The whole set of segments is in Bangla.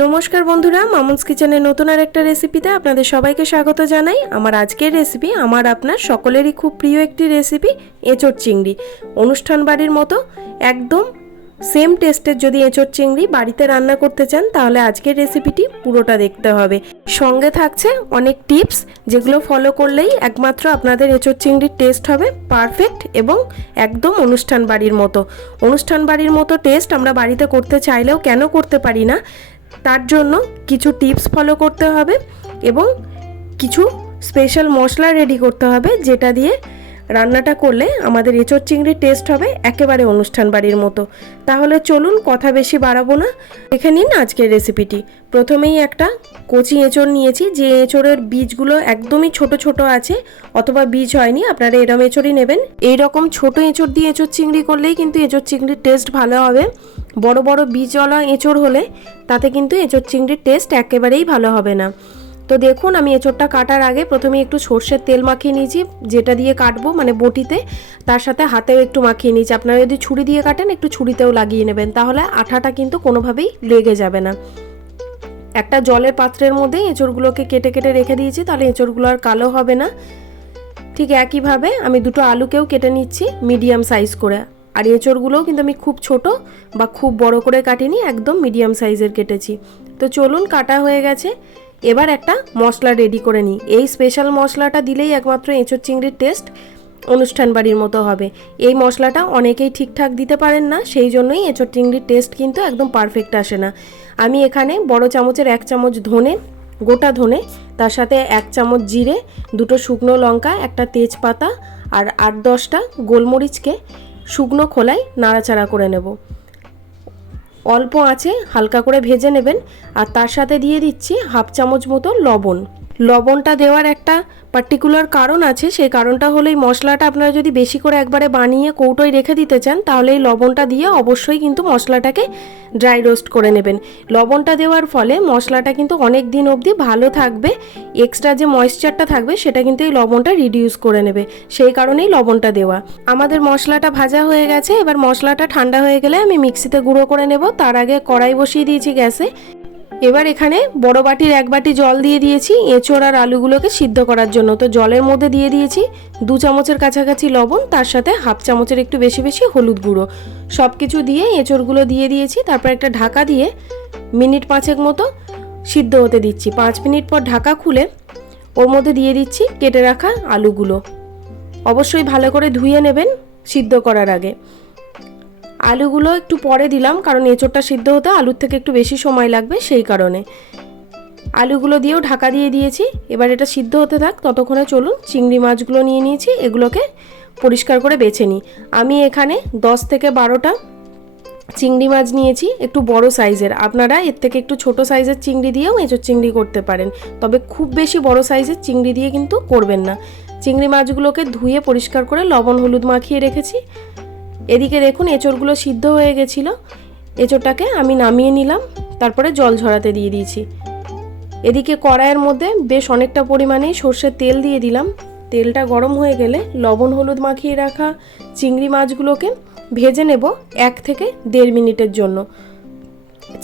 নমস্কার বন্ধুরা, মামুন্স কিচেনের নতুন আর একটা রেসিপিতে আপনাদের সবাইকে স্বাগত জানাই। আমার আজকের রেসিপি, আমার আপনার সকলেরই খুব প্রিয় একটি রেসিপি, এঁচোড় চিংড়ি। অনুষ্ঠান বাড়ির মতো একদম সেম টেস্টের যদি এঁচোড় চিংড়ি বাড়িতে রান্না করতে চান, তাহলে আজকের রেসিপিটি পুরোটা দেখতে হবে। সঙ্গে থাকছে অনেক টিপস, যেগুলো ফলো করলেই একমাত্র আপনাদের এঁচোড় চিংড়ির টেস্ট হবে পারফেক্ট এবং একদম অনুষ্ঠান বাড়ির মতো। অনুষ্ঠান বাড়ির মতো টেস্ট আমরা বাড়িতে করতে চাইলেও কেন করতে পারি না? তার জন্য কিছু টিপস ফলো করতে হবে এবং কিছু স্পেশাল মশলা রেডি করতে হবে, যেটা দিয়ে রান্নাটা করলে আমাদের এঁচোড় চিংড়ির টেস্ট হবে একেবারে অনুষ্ঠান বাড়ির মতো। তাহলে চলুন কথা বেশি বাড়াবো না। দেখে নিন আজকের রেসিপিটি। প্রথমেই একটা কচি এঁচোড় নিয়েছি, যে এঁচোড়ের বীজগুলো একদমই ছোট ছোট আছে, অথবা বীজ হয়নি, আপনারা এরম এঁচোড়ই নেবেন। এই রকম ছোট এঁচোড় দিয়ে এঁচোড় চিংড়ি করলেই কিন্তু এঁচোড় চিংড়ির টেস্ট ভালো হবে। বড় বড় বীজওয়ালা এঁচোড় হলে তাতে কিন্তু এঁচোড় চিংড়ির টেস্ট একেবারেই ভালো হবে না। তো দেখুন, আমি এঁচোড়টা কাটার আগে প্রথমে একটু সর্ষের তেল মাখিয়ে নিয়েছি, যেটা দিয়ে কাটবো মানে বটিতে, তার সাথে হাতেও একটু মাখিয়ে নিয়েছি। আপনারা যদি ছুরি দিয়ে কাটেন, একটু ছুরিতেও লাগিয়ে নেবেন, তাহলে আঠাটা কিন্তু কোনোভাবেই লেগে যাবে না। একটা জলের পাত্রের মধ্যে এঁচড়গুলোকে কেটে কেটে রেখে দিয়েছি, তাহলে এঁচড়গুলো আর কালো হবে না। ঠিক একইভাবে আমি দুটো আলুকেও কেটে নিচ্ছি, মিডিয়াম সাইজ করে। আর এঁচড়গুলোও কিন্তু আমি খুব ছোট বা খুব বড় করে কাটিনি, একদম মিডিয়াম সাইজের কেটেছি। তো চলুন, কাটা হয়ে গেছে। এবার একটা মশলা রেডি করে নিই। এই স্পেশাল মশলাটা দিলেই একমাত্র এঁচড় চিংড়ির টেস্ট অনুষ্ঠান বাড়ির মতো হবে। এই মশলাটা অনেকেই ঠিকঠাক দিতে পারেন না, সেই জন্যই এঁচড় চিংড়ির টেস্ট কিন্তু একদম পারফেক্ট আসে না। আমি এখানে বড় চামচের এক চামচ ধনে, গোটা ধনে, তার সাথে এক চামচ জিরে, দুটো শুকনো লঙ্কা, একটা তেজপাতা আর আট দশটা গোলমরিচকে শুকনো খোলায় নাড়াচাড়া করে নেব। অল্প আছে হালকা করে ভেজে নেবেন আর তার সাথে দিয়ে দিচ্ছি হাফ চামচ মতো লবণ। লবণটা দেওয়ার একটা পার্টিকুলার কারণ আছে, সেই কারণটা হলো এই মশলাটা আপনারা যদি বেশি করে একবারে বানিয়ে কৌটোয় রেখে দিতে চান, তাহলে এই লবণটা দিয়ে অবশ্যই কিন্তু মশলাটাকে ড্রাই রোস্ট করে নেবেন। লবণটা দেওয়ার ফলে মশলাটা কিন্তু অনেক দিন অবধি ভালো থাকবে এক্সট্রা যে ময়েশ্চারটা থাকবে, সেটা কিন্তু এই লবণটা রিডিউস করে নেবে, সেই কারণেই লবণটা দেওয়া। আমাদের মশলাটা ভাজা হয়ে গেছে, এবার মশলাটা ঠান্ডা হয়ে গেলে আমি মিক্সিতে গুঁড়ো করে নেব, তার আগে কড়াই বসিয়ে দিয়েছি গ্যাসে। এবার এখানে বড় বাটির এক বাটি জল দিয়ে দিয়েছি, এঁচোড় আর আলুগুলোকে সিদ্ধ করার জন্য। তো জলের মধ্যে দিয়ে দিয়েছি দু চামচের কাছাকাছি লবণ, তার সাথে হাফ চামচের একটু বেশি বেশি হলুদ গুঁড়ো। সব কিছু দিয়ে এঁচোড়গুলো দিয়ে দিয়েছি, তারপর একটা ঢাকা দিয়ে মিনিট পাঁচেক মতো সিদ্ধ হতে দিচ্ছি। পাঁচ মিনিট পর ঢাকা খুলে ওর মধ্যে দিয়ে দিচ্ছি কেটে রাখা আলুগুলো। অবশ্যই ভালো করে ধুয়ে নেবেন সিদ্ধ করার আগে। আলুগুলো একটু পরে দিলাম, কারণ এঁচোড়টা সিদ্ধ হতে আলুর থেকে একটু বেশি সময় লাগবে সেই কারণে। আলুগুলো দিয়েও ঢাকা দিয়ে দিয়েছি, এবার এটা সিদ্ধ হতে থাক, ততক্ষণে চলুন চিংড়ি মাছগুলো নিয়ে নিয়েছি, এগুলোকে পরিষ্কার করে বেছে নিই। আমি এখানে দশ থেকে বারোটা চিংড়ি মাছ নিয়েছি, একটু বড় সাইজের। আপনারা এর থেকে একটু ছোট সাইজের চিংড়ি দিয়েও এঁচোড় চিংড়ি করতে পারেন, তবে খুব বেশি বড় সাইজের চিংড়ি দিয়ে কিন্তু করবেন না। চিংড়ি মাছগুলোকে ধুয়ে পরিষ্কার করে লবণ হলুদ মাখিয়ে রেখেছি এদিকে দেখুন এঁচড়গুলো সিদ্ধ হয়ে গেছিল। এঁচড়টাকে আমি নামিয়ে নিলাম, তারপরে জল ঝরাতে দিয়ে দিয়েছি। এদিকে কড়াইয়ের মধ্যে বেশ অনেকটা পরিমাণেই সর্ষের তেল দিয়ে দিলাম। তেলটা গরম হয়ে গেলে লবণ হলুদ মাখিয়ে রাখা চিংড়ি মাছগুলোকে ভেজে নেব এক থেকে দেড় মিনিটের জন্য।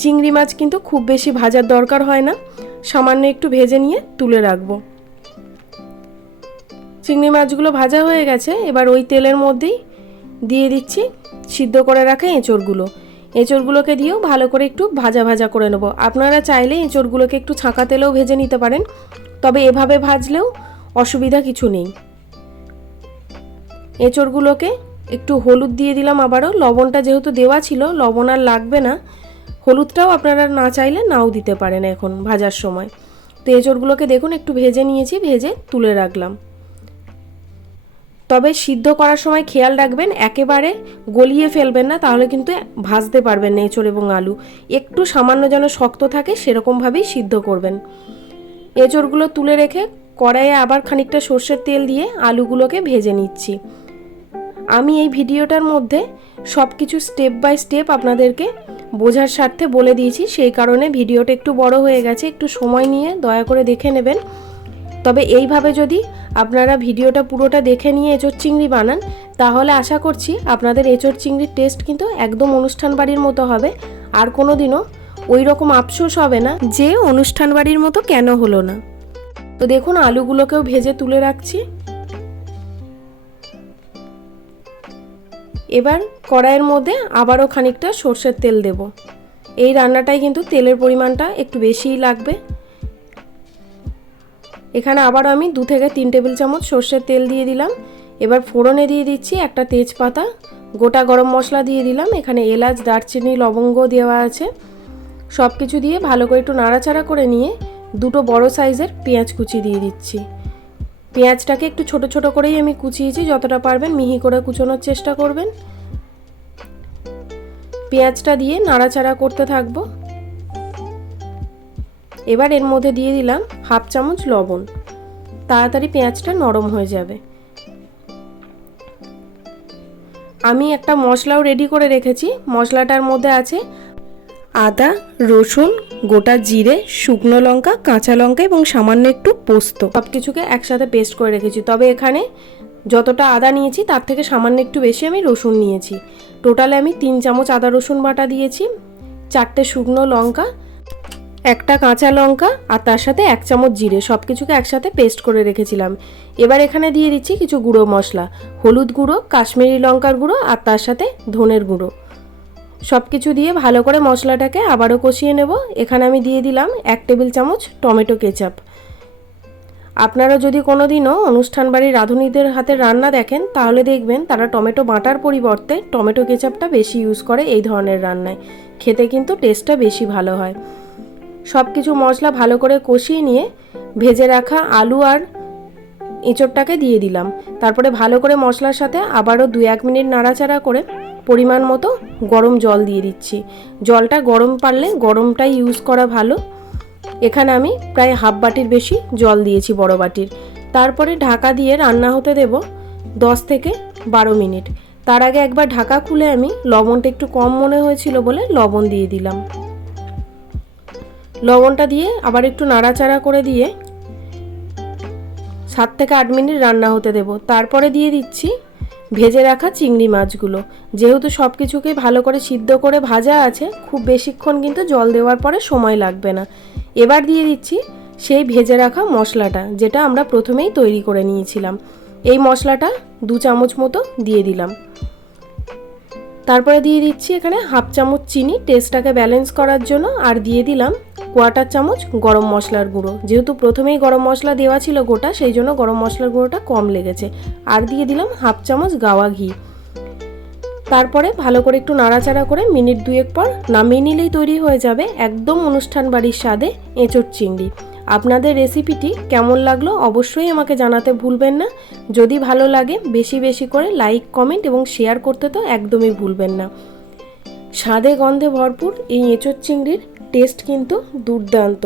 চিংড়ি মাছ কিন্তু খুব বেশি ভাজার দরকার হয় না, সামান্য একটু ভেজে নিয়ে তুলে রাখব। চিংড়ি মাছগুলো ভাজা হয়ে গেছে, এবার ওই তেলের মধ্যেই দিয়ে দিচ্ছি, সিদ্ধ করে রাখা এঁচড়গুলো। এঁচড়গুলোকে দিয়েও ভালো করে একটু ভাজা ভাজা করে নেব। আপনারা চাইলে এঁচড়গুলোকে একটু ছাঁকা তেলেও ভেজে নিতে পারেন, তবে এভাবে ভাজলেও অসুবিধা কিছু নেই। এঁচড়গুলোকে একটু হলুদ দিয়ে দিলাম আবারও। লবণটা যেহেতু দেওয়া ছিল, লবণ আর লাগবে না। হলুদটাও আপনারা না চাইলে নাও দিতে পারেন এখন ভাজার সময়। তো এঁচড়গুলোকে দেখুন, একটু ভেজে নিয়েছি, ভেজে তুলে রাখলাম। তবে সিদ্ধ করার সময় খেয়াল রাখবেন, একেবারে গলিয়ে ফেলবেন না, তাহলে কিন্তু ভাজতে পারবেন না এঁচড় এবং আলু। একটু সামান্য যেন শক্ত থাকে, সেরকমভাবেই সিদ্ধ করবেন। এঁচড়গুলো তুলে রেখে কড়াইয়ে আবার খানিকটা সর্ষের তেল দিয়ে আলুগুলোকে ভেজে নিচ্ছি। আমি এই ভিডিওটার মধ্যে সব কিছু স্টেপ বাই স্টেপ আপনাদেরকে বোঝার স্বার্থে বলে দিয়েছি, সেই কারণে ভিডিওটা একটু বড় হয়ে গেছে, একটু সময় নিয়ে দয়া করে দেখে নেবেন। তবে এইভাবে যদি আপনারা ভিডিওটা পুরোটা দেখে নিয়ে এঁচোড় চিংড়ি বানান, তাহলে আশা করছি আপনাদের এঁচোড় চিংড়ির টেস্ট কিন্তু একদম অনুষ্ঠান বাড়ির মতো হবে। আর কোনো দিনও ওই রকম আফসোস হবে না যে অনুষ্ঠান বাড়ির মতো কেন হলো না। তো দেখুন, আলুগুলোকেও ভেজে তুলে রাখছি। এবার কড়াইয়ের মধ্যে আবারও খানিকটা সর্ষের তেল দেব। এই রান্নাটায় কিন্তু তেলের পরিমাণটা একটু বেশিই লাগবে। এখানে আবার আমি দু থেকে তিন টেবিল চামচ সর্ষের তেল দিয়ে দিলাম। এবার ফোড়নে দিয়ে দিচ্ছি একটা তেজপাতা, গোটা গরম মশলা দিয়ে দিলাম। এখানে এলাচ, দারচিনি, লবঙ্গ দেওয়া আছে। সব কিছু দিয়ে ভালো করে একটু নাড়াচাড়া করে নিয়ে দুটো বড় সাইজের পেঁয়াজ কুচি দিয়ে দিচ্ছি। পেঁয়াজটাকে একটু ছোট ছোট করেই আমি কুচিয়েছি, যতটা পারবেন মিহি করে কুচোনোর চেষ্টা করবেন। পেঁয়াজটা দিয়ে নাড়াচাড়া করতে থাকব। এবার এর মধ্যে দিয়ে দিলাম হাফ চামচ লবণ। তাড়াতাড়ি পেঁয়াজটা নরম হয়ে যাবে। আমি একটা মশলাও রেডি করে রেখেছি। মশলাটার মধ্যে আছে আদা, রসুন, গোটা জিরে, শুকনো লঙ্কা, কাঁচা লঙ্কা এবং সামান্য একটু পোস্ত। সব কিছুকে একসাথে পেস্ট করে রেখেছি। তবে এখানে যতটা আদা নিয়েছি, তার থেকে সামান্য একটু বেশি আমি রসুন নিয়েছি। টোটালে আমি তিন চামচ আদা রসুন বাটা দিয়েছি, চারটে শুকনো লঙ্কা একটা কাঁচা লঙ্কা আর তার সাথে এক চামচ জিরে সব কিছুকে একসাথে পেস্ট করে রেখেছিলাম। এবার এখানে দিয়ে দিচ্ছি কিছু গুঁড়ো মশলা, হলুদ গুঁড়ো, কাশ্মীরি লঙ্কার গুঁড়ো আর তার সাথে ধনের গুঁড়ো। সব কিছু দিয়ে ভালো করে মশলাটাকে আবারও কষিয়ে নেব। এখানে আমি দিয়ে দিলাম এক টেবিল চামচ টমেটো কেচাপ। আপনারা যদি কোনো দিনও অনুষ্ঠান বাড়ির রাঁধুনিদের হাতে রান্না দেখেন, তাহলে দেখবেন তারা টমেটো বাটার পরিবর্তে টমেটো কেচাপটা বেশি ইউজ করে এই ধরনের রান্নায়। খেতে কিন্তু টেস্টটা বেশি ভালো হয়। সব কিছু মশলা ভালো করে কষিয়ে নিয়ে ভেজে রাখা আলু আর এঁচড়টাকে দিয়ে দিলাম। তারপরে ভালো করে মশলার সাথে আবারও দু এক মিনিট নাড়াচাড়া করে পরিমাণ মতো গরম জল দিয়ে দিচ্ছি। জলটা গরম পারলে গরমটাই ইউজ করা ভালো। এখানে আমি প্রায় হাফ বাটির বেশি জল দিয়েছি বড় বাটির। তারপরে ঢাকা দিয়ে রান্না হতে দেব দশ থেকে বারো মিনিট। তার আগে একবার ঢাকা খুলে আমি লবণটা একটু কম মনে হয়েছিল বলে লবণ দিয়ে দিলাম। লবণটা দিয়ে আবার একটু নাড়াচাড়া করে দিয়ে সাত থেকে আট মিনিট রান্না হতে দেব। তারপরে দিয়ে দিচ্ছি ভেজে রাখা চিংড়ি মাছগুলো। যেহেতু সব কিছুকেই ভালো করে সিদ্ধ করে ভাজা আছে, খুব বেশিক্ষণ কিন্তু জল দেওয়ার পরে সময় লাগবে না। এবার দিয়ে দিচ্ছি সেই ভেজে রাখা মশলাটা, যেটা আমরা প্রথমেই তৈরি করে নিয়েছিলাম। এই মশলাটা দু চামচ মতো দিয়ে দিলাম। তারপরে দিয়ে দিচ্ছি এখানে হাফ চামচ চিনি, টেস্টটাকে ব্যালেন্স করার জন্য, আর দিয়ে দিলাম কোয়াটার চামচ, গরম মশলার গুঁড়ো। যেহেতু প্রথমেই গরম মশলা দেওয়া ছিল গোটা, সেই জন্য গরম মশলার গুঁড়োটা কম লেগেছে। আর দিয়ে দিলাম হাফ চামচ গাওয়া ঘি। তারপরে ভালো করে একটু নাড়াচাড়া করে মিনিট দুয়েক পর নামিয়ে নিলেই তৈরি হয়ে যাবে একদম অনুষ্ঠান বাড়ির স্বাদে এঁচোড় চিংড়ি। আপনাদের রেসিপিটি কেমন লাগল অবশ্যই আমাকে জানাতে ভুলবেন না। যদি ভালো লাগে, বেশি বেশি করে লাইক, কমেন্ট এবং শেয়ার করতে তো একদমই ভুলবেন না। স্বাদে গন্ধে ভরপুর এই এঁচোড় চিংড়ির টেস্ট কিন্তু দুর্দান্ত।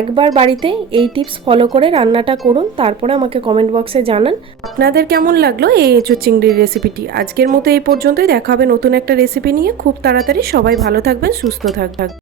একবার বাড়িতে এই টিপস ফলো করে রান্নাটা করুন, তারপরে আমাকে কমেন্ট বক্সে জানান। আপনাদের কেমন লাগল এই এঁচুর চিংড়ির রেসিপিটি আজকের মতো এই পর্যন্তই, দেখা হবে নতুন একটা রেসিপি নিয়ে। খুব তাড়াতাড়ি সবাই ভালো থাকবেন, সুস্থ থাকবেন।